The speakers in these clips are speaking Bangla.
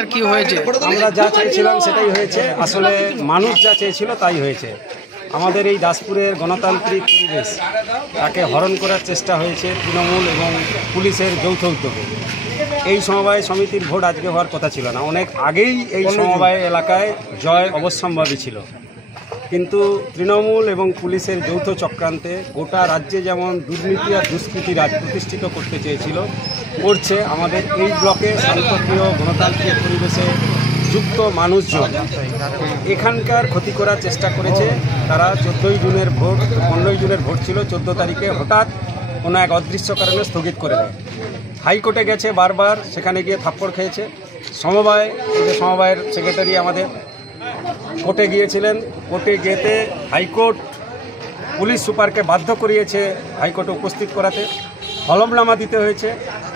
আর কি হয়েছে? আমরা যা চেয়েছিলাম সেটাই হয়েছে। আসলে মানুষ যা চেয়েছিল তাই হয়েছে। আমাদের এই দাসপুরের গণতান্ত্রিক পরিবেশ তাকে হরণ করার চেষ্টা হয়েছে তৃণমূল এবং পুলিশের যৌথ উদ্যোগে। এই সমবায় সমিতির ভোট আজকে হওয়ার কথা ছিল না, অনেক আগেই এই সমবায় এলাকায় জয় অবশ্যম্ভাবী ছিল। কিন্তু তৃণমূল এবং পুলিশের যৌথ চক্রান্তে গোটা রাজ্যে যেমন দুর্নীতি আর দুষ্কৃতি রাজ প্রতিষ্ঠিত করতে চেয়েছিল, করছে। আমাদের এই ব্লকে শান্তপ্রিয় গণতান্ত্রিক পরিবেশে যুক্ত মানুষজন এখানকার ক্ষতি করার চেষ্টা করেছে। তারা 14ই জুনের ভোট, 15ই জুনের ভোট ছিল, 14 তারিখে হঠাৎ কোনো এক অদৃশ্য কারণে স্থগিত করে দেয়। হাইকোর্টে গেছে বারবার, সেখানে গিয়ে থাপ্পড় খেয়েছে। সমবায়, এই যে সমবায়ের সেক্রেটারি আমাদের কোর্টে গিয়েছিলেন, কোর্টে যেতে হাইকোর্ট পুলিশ সুপারকে বাধ্য করিয়েছে হাইকোর্টে উপস্থিত করাতে। হলফনামা দিতে হয়েছে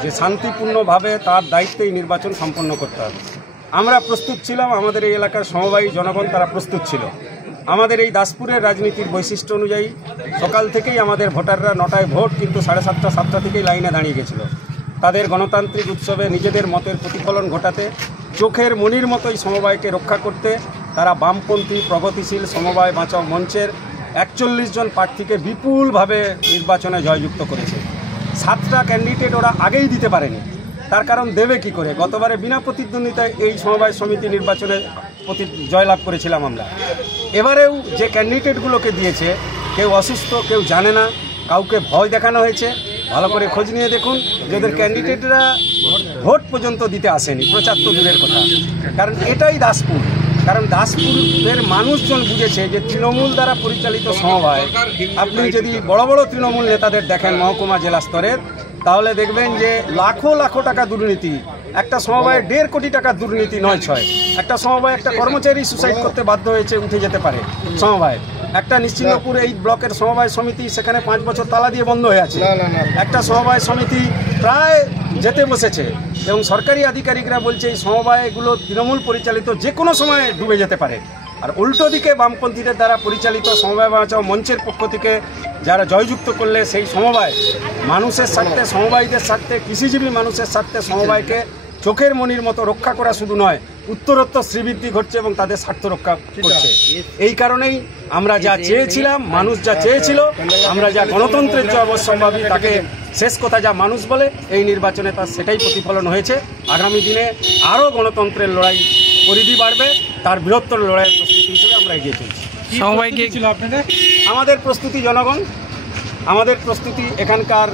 যে শান্তিপূর্ণভাবে তার দায়িত্বেই নির্বাচন সম্পন্ন করতে হবে। আমরা প্রস্তুত ছিলাম, আমাদের এই এলাকার সমবায়ী জনগণ তারা প্রস্তুত ছিল। আমাদের এই দাসপুরের রাজনীতির বৈশিষ্ট্য অনুযায়ী সকাল থেকেই আমাদের ভোটাররা 9টায় ভোট, কিন্তু 7:30 7টা থেকেই লাইনে দাঁড়িয়ে গেছিল। তাদের গণতান্ত্রিক উৎসবে নিজেদের মতের প্রতিফলন ঘটাতে, চোখের মনির মতোই সমবায়কে রক্ষা করতে তারা বামপন্থী প্রগতিশীল সমবায় বাঁচাও মঞ্চের 41 জন প্রার্থীকে বিপুলভাবে নির্বাচনে জয়যুক্ত করেছে। 7টা ক্যান্ডিডেট ওরা আগেই দিতে পারেনি, তার কারণ দেবে কি করে? গতবারে বিনা প্রতিদ্বন্দ্বিতায় এই সমবায় সমিতি নির্বাচনে জয়লাভ করেছিলাম আমরা। এবারেও যে ক্যান্ডিডেটগুলোকে দিয়েছে, কেউ অসুস্থ, কেউ জানে না, কাউকে ভয় দেখানো হয়েছে। ভালো করে খোঁজ নিয়ে দেখুন যে ওদের ক্যান্ডিডেটরা ভোট পর্যন্ত দিতে আসেনি, প্রচার তো দূরের কথা। কারণ এটাই দাসপুর, কারণ দাসপুরের মানুষজন বুঝেছে যে তৃণমূল দ্বারা পরিচালিত সমবায়, আপনি যদি বড় বড় তৃণমূল নেতাদের দেখেন মহকুমা জেলা স্তরের, তাহলে দেখবেন যে লাখো লাখো টাকা দুর্নীতি। একটা সমবায়ে 1.5 কোটি টাকার দুর্নীতি 9-6। একটা সমবায় একটা কর্মচারী সুসাইড করতে বাধ্য হয়েছে, উঠে যেতে পারে সমবায়। একটা নিশ্চিন্তপুর এই ব্লকের সমবায় সমিতি, সেখানে 5 বছর তালা দিয়ে বন্ধ হয়ে আছে। একটা সমবায় সমিতি প্রায় যেতে বসেছে এবং সরকারি আধিকারিকরা বলছে এই সমবায়গুলো তৃণমূল পরিচালিত, যে কোনো সময় ডুবে যেতে পারে। আর উল্টো দিকে বামপন্থীদের দ্বারা পরিচালিত সমবায় বাঁচাও মঞ্চের পক্ষ থেকে যারা জয়যুক্ত করলে সেই সমবায় মানুষের স্বার্থে, সমবায়ীদের স্বার্থে, কৃষিজীবী মানুষের স্বার্থে সমবায়কে চোখের মনির মতো রক্ষা করা শুধু নয়, উত্তরোত্তর শ্রীবৃদ্ধি ঘটছে এবং তাদের স্বার্থ রক্ষা করছে। এই কারণেই আমরা যা চেয়েছিলাম, মানুষ যা চেয়েছিল, আমরা যা গণতন্ত্রের যে অবশ্যম্ভাবী তাকে শেষ কথা যা মানুষ বলে, এই নির্বাচনে তার সেটাই প্রতিফলন হয়েছে। আগামী দিনে আরও গণতন্ত্রের লড়াই পরিধি বাড়বে, তার বৃহত্তর লড়াইয়ের প্রস্তুতি হিসেবে আমরা এগিয়ে চলছি। আমাদের প্রস্তুতি জনগণ, আমাদের প্রস্তুতি এখানকার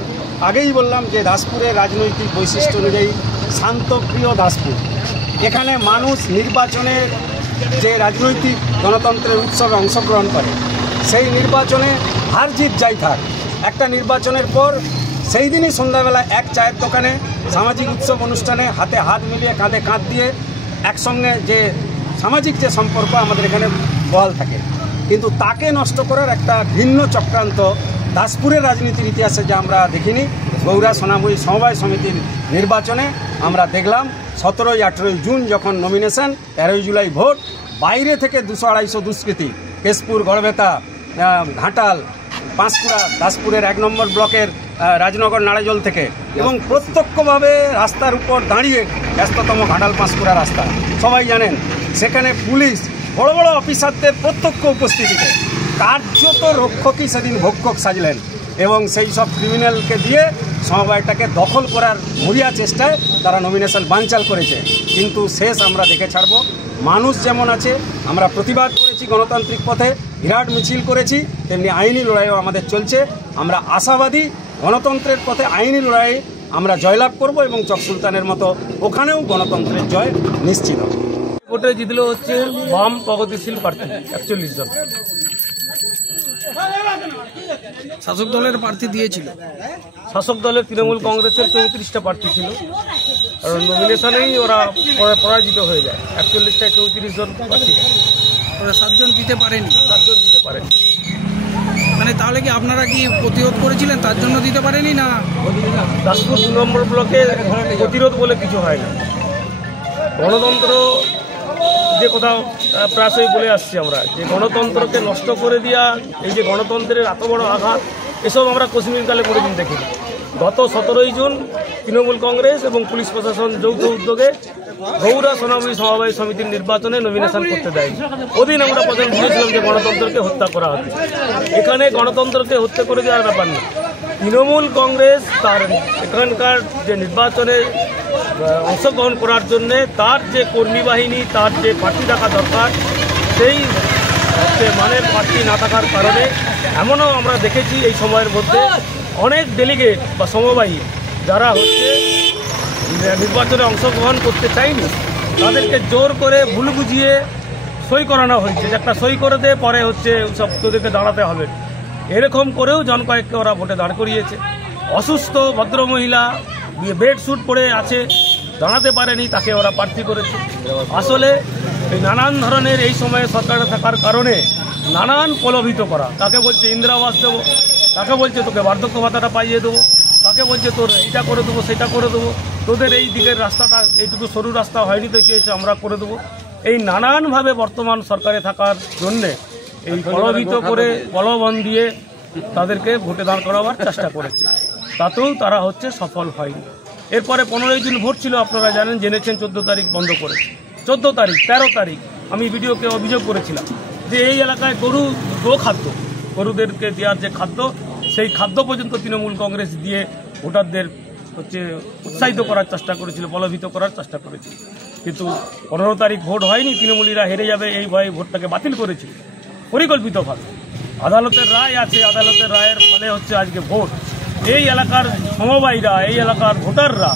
আগেই বললাম যে দাসপুরের রাজনৈতিক বৈশিষ্ট্য অনুযায়ী শান্তপ্রিয় দাসপুর। এখানে মানুষ নির্বাচনের যে রাজনৈতিক গণতন্ত্রের উৎসবে অংশগ্রহণ করে, সেই নির্বাচনে হার জিত যাই থাক, একটা নির্বাচনের পর সেই দিনই সন্ধ্যাবেলা এক চায়ের দোকানে সামাজিক উৎসব অনুষ্ঠানে হাতে হাত মিলিয়ে, কাঁধে কাঁধ দিয়ে একসঙ্গে যে সামাজিক যে সম্পর্ক আমাদের এখানে বহাল থাকে। কিন্তু তাকে নষ্ট করার একটা ভিন্ন চক্রান্ত দাসপুরের রাজনীতির ইতিহাসে যা আমরা দেখিনি। গৌরা সোনামুড়ি সমবায় সমিতির নির্বাচনে আমরা দেখলাম 17-18 জুন যখন নমিনেশন, 13 জুলাই ভোট, বাইরে থেকে 200-250 দুষ্কৃতী, কেশপুর, গড়বেতা, ঘাটাল, পাঁশকুড়া, দাসপুরের 1 নম্বর ব্লকের রাজনগর নাড়াজল থেকে, এবং প্রত্যক্ষভাবে রাস্তার উপর দাঁড়িয়ে, ব্যস্ততম ঘাটাল পাঁশকুড়া রাস্তা সবাই জানেন, সেখানে পুলিশ বড় বড় অফিসারদের প্রত্যক্ষ উপস্থিতিতে কার্যত রক্ষকই সেদিন ভক্ষক সাজলেন এবং সেই সব ক্রিমিনালকে দিয়ে সমবায়টাকে দখল করার মরিয়া চেষ্টায় তারা নমিনেশন বানচাল করেছে। কিন্তু শেষ আমরা দেখে ছাড়ব। মানুষ যেমন আছে, আমরা প্রতিবাদ করেছি গণতান্ত্রিক পথে, বিরাট মিছিল করেছি, তেমনি আইনি লড়াইও আমাদের চলছে। আমরা আশাবাদী গণতন্ত্রের পথে আইনি লড়াই আমরা জয়লাভ করব এবং চক সুলতানের মতো ওখানেও গণতন্ত্রের জয় নিশ্চিত। ভোটে জিতল হচ্ছে বাম প্রগতিশীল প্রার্থী 41 জন। শাসক দলের প্রার্থী দিয়েছিল, শাসক দলের তৃণমূল কংগ্রেসের 34টা প্রার্থী ছিল, আর নমিনেশনেই ওরা পরাজিত হয়ে যায়। 41টায় 34 জন প্রার্থী, ওরা 7 জন দিতে পারেনি। 7 জন দিতে পারেনি। মানে তাহলে কি আপনারা কি প্রতিরোধ করেছিলেন, তার জন্য দিতে পারেনি? না, দাসপুর 2 নম্বর ব্লকে প্রতিরোধ বলে কিছু হয় না। গণতন্ত্র যে কোথাও প্রায়শই বলে আসছি আমরা, যে গণতন্ত্রকে নষ্ট করে দেওয়া, এই যে গণতন্ত্রের এত বড় আঘাত, এসব আমরা কাশ্মীরকালে কোনোদিন দেখিনি। গত 17ই জুন তৃণমূল কংগ্রেস এবং পুলিশ প্রশাসন যৌথ উদ্যোগে গৌড়া সোনামুড়ি সমবায় সমিতির নির্বাচনে নমিনেশন করতে দেয়। ওদিন আমরা প্রচার দিয়েছিলাম যে গণতন্ত্রকে হত্যা করা হচ্ছে। এখানে গণতন্ত্রকে হত্যা করে দেওয়ার ব্যাপার না, তৃণমূল কংগ্রেস তার এখানকার যে নির্বাচনে অংশগ্রহণ করার জন্যে তার যে কর্মী বাহিনী, তার যে প্রার্থী থাকা দরকার, সেই মানে প্রার্থী না থাকার কারণে এমনও আমরা দেখেছি এই সময়ের মধ্যে অনেক ডেলিগেট বা সমবায়ী যারা হচ্ছে নির্বাচনে অংশগ্রহণ করতে চায়নি, তাদেরকে জোর করে ভুল বুঝিয়ে সই করানো হয়েছে, যে একটা সই করে দিয়ে পরে হচ্ছে সব তোদেরকে দাঁড়াতে হবে। এরকম করেও জন কয়েককে ওরা ভোটে দাঁড় করিয়েছে। অসুস্থ ভদ্রমহিলা বেডশুট পড়ে আছে, দাঁড়াতে পারেনি, তাকে ওরা প্রার্থী করেছে। আসলে এই নানান ধরনের এই সময়ে সরকারে থাকার কারণে নানান প্রলোভিত করা, তাকে বলছে ইন্দিরা আবাস দেবো, তাকে বলছে তোকে বার্ধক্য ভাতাটা পাইয়ে দেবো, তাকে বলছে তোর এইটা করে দেবো, সেটা করে দেবো, তোদের এই দিকের রাস্তাটা এইটুকু সরু রাস্তা হয়নি তো কি হয়েছে আমরা করে দেবো। এই নানানভাবে বর্তমান সরকারে থাকার জন্যে এই প্রলোভিত করে প্রলোভন দিয়ে তাদেরকে ভোটে দাঁড় করাবার চেষ্টা করেছে, তাতেও তারা হচ্ছে সফল হয়নি। এরপরে 15ই জুন ভোট ছিল, আপনারা জানেন, জেনেছেন 14 তারিখ বন্ধ করেছে। 14 তারিখ 13 তারিখ আমি ভিডিওকে অভিযোগ করেছিলাম যে এই এলাকায় গোখাদ্য, গরুদেরকে দেওয়ার যে খাদ্য, সেই খাদ্য পর্যন্ত তৃণমূল কংগ্রেস দিয়ে ভোটারদের হচ্ছে উৎসাহিত করার চেষ্টা করেছিল, প্রলোভিত করার চেষ্টা করেছিল। কিন্তু 15 তারিখ ভোট হয়নি, তৃণমূলীরা হেরে যাবে এই ভয়ে ভোটটাকে বাতিল করেছিল পরিকল্পিতভাবে। আদালতের রায় আছে, আদালতের রায়ের ফলে হচ্ছে আজকে ভোট। এই এলাকার সমবায়ীরা, এই এলাকার ভোটাররা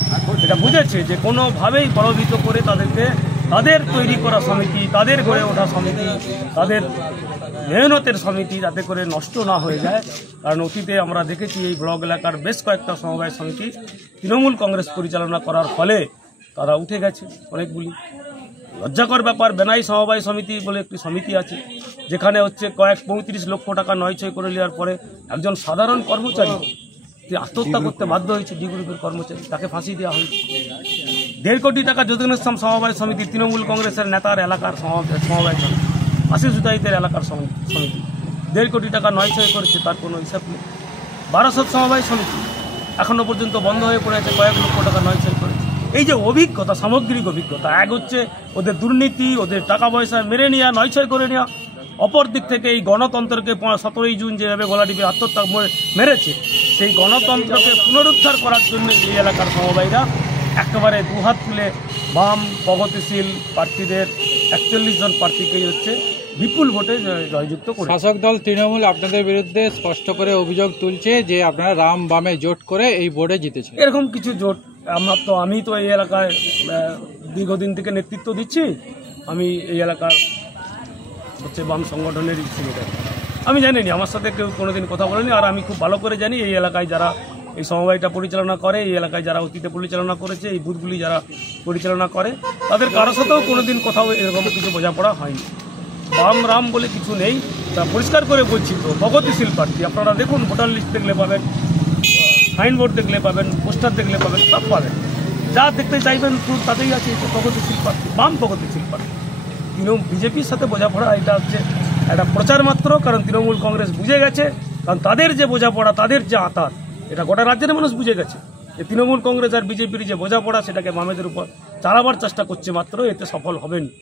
এটা বুঝেছে যে কোনোভাবেই প্রলোভিত করে তাদেরকে তাদের তৈরি করা সমিতি, তাদের গড়ে ওঠা সমিতি, তাদের মেহনতের সমিতি যাতে করে নষ্ট না হয়ে যায়। কারণ অতীতে আমরা দেখেছি এই ব্লক এলাকার বেশ কয়েকটা সমবায় সমিতি তৃণমূল কংগ্রেস পরিচালনা করার ফলে তারা উঠে গেছে অনেকগুলি। লজ্জাকর ব্যাপার, বেনাই সমবায় সমিতি বলে একটি সমিতি আছে, যেখানে হচ্ছে 35 লক্ষ টাকা নয়ছয় করে নেওয়ার পরে একজন সাধারণ কর্মচারী আত্মহত্যা করতে বাধ্য হয়েছে, ডি গ্রুপের কর্মচারী, তাকে ফাঁসি দেওয়া হয়েছে। 1.5 কোটি টাকা যতীন্দ্র সমবায় সমিতি তৃণমূল কংগ্রেসের নেতার এলাকার সমবায় সমিতি, আশিস উদায়িতের এলাকার সমিতি 1.5 কোটি টাকা নয়ছয় করেছে, তার কোনো হিসাব নেই। 1200 সমবায় সমিতি এখনো পর্যন্ত বন্ধ হয়ে পড়েছে, কয়েক লক্ষ টাকা নয়ছয় করেছে। এই যে অভিজ্ঞতা, সামগ্রিক অভিজ্ঞতা, এক হচ্ছে ওদের দুর্নীতি, ওদের টাকা পয়সা মেরে নেওয়া, নয়ছয় করে নেওয়া, অপর দিক থেকে এই গণতন্ত্রকে 17ই জুন যেভাবে গলাটিপে আত্মহত্যা মেরেছে, সেই গণতন্ত্রকে পুনরুদ্ধার করার জন্য এই এলাকার সমবায়ীরা একেবারে দুহাত তুলে বাম প্রগতিশীল প্রার্থীদের 41 জন প্রার্থীকেই হচ্ছে বিপুল ভোটে জয়যুক্ত করে। শাসক দল তৃণমূল আপনাদের বিরুদ্ধে স্পষ্ট করে অভিযোগ তুলছে যে আপনারা রাম বামে জোট করে এই বোর্ডে জিতেছেন। এরকম কিছু জোট আমি তো এই এলাকায় দীর্ঘদিন থেকে নেতৃত্ব দিচ্ছি, আমি এই এলাকার হচ্ছে বাম সংগঠনের সেক্রেটারি। আমি জানিনি, আমার সাথে কেউ কোনোদিন কথা বলেনি। আর আমি খুব ভালো করে জানি এই এলাকায় যারা এই সমবায়টা পরিচালনা করে, এই এলাকায় যারা অতীতে পরিচালনা করেছে, এই বুথগুলি যারা পরিচালনা করে, তাদের কারোর সাথেও কোনোদিন কোথাও এরকম কিছু বোঝাপড়া হয়নি। বাম রাম বলে কিছু নেই, তা পরিষ্কার করে বলছি। তো প্রগতিশীল প্রার্থী আপনারা দেখুন, ভোটার লিস্ট দেখলে পাবেন, সাইনবোর্ড দেখলে পাবেন, পোস্টার দেখলে পাবেন, সব পাবেন। যা দেখতে চাইবেন তাতেই আছে প্রগতিশীল প্রার্থী, বাম প্রগতিশীল প্রার্থী। বিজেপির সাথে বোঝাপড়া এটা হচ্ছে একটা প্রচার মাত্র, কারণ তৃণমূল কংগ্রেস বুঝে গেছে, কারণ তাদের যে বোঝাপড়া, তাদের যে আতাত, এটা গোটা রাজ্যের মানুষ বুঝে গেছে যে তৃণমূল কংগ্রেস আর বিজেপির যে বোঝাপড়া, সেটাকে বামেদের উপর চালাবার চেষ্টা করছে মাত্র, এতে সফল হবেন।